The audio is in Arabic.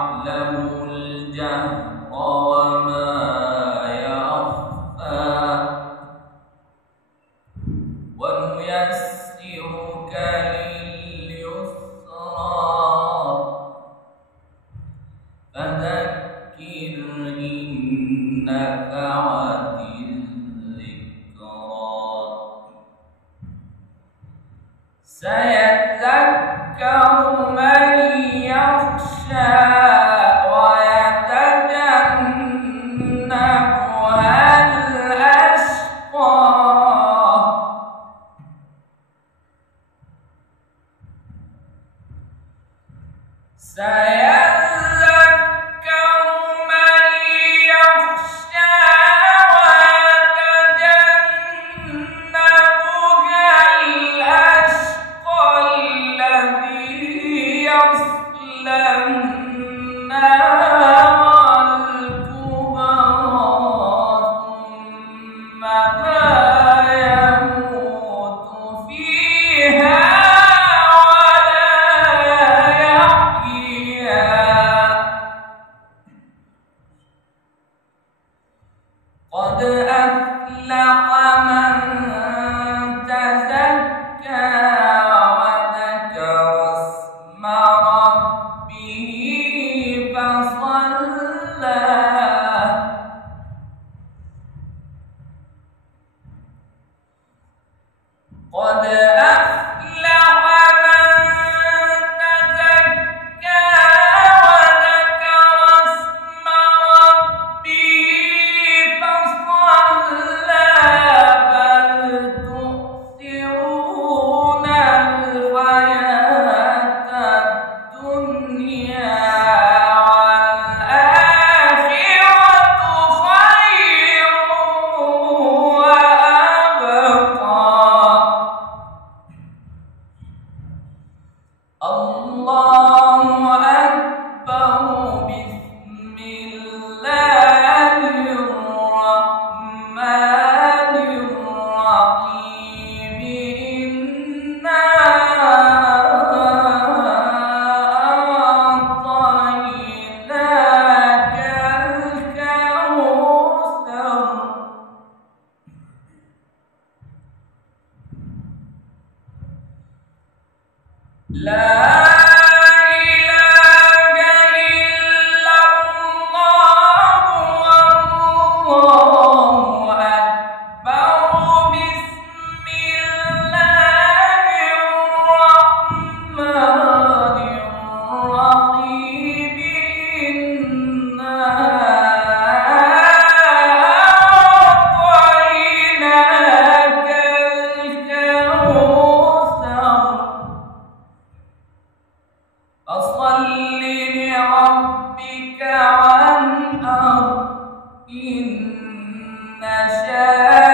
يعلم الجهر وما يخفى ونيسرك لليسرى فذكر إن نفعت الذكرى سيذكر من يخشى ويتجنبها الأشقى قد أفلح من تزكى وذكر اسم ربه فصلى قد أفلح من تزكى وذكر اسم ربه فصلى بل تؤثرون الحياة الدنيا والآخرة خير وأبقى الله أكبر بسم الله الرحمن الرحيم إنا أعطيناك الكوثر لا إله إلا الله والله أكبر بسم الله الرحمن الرحيم إنا أعطيناك الكوثر فصل لربك وانحر إن شانئك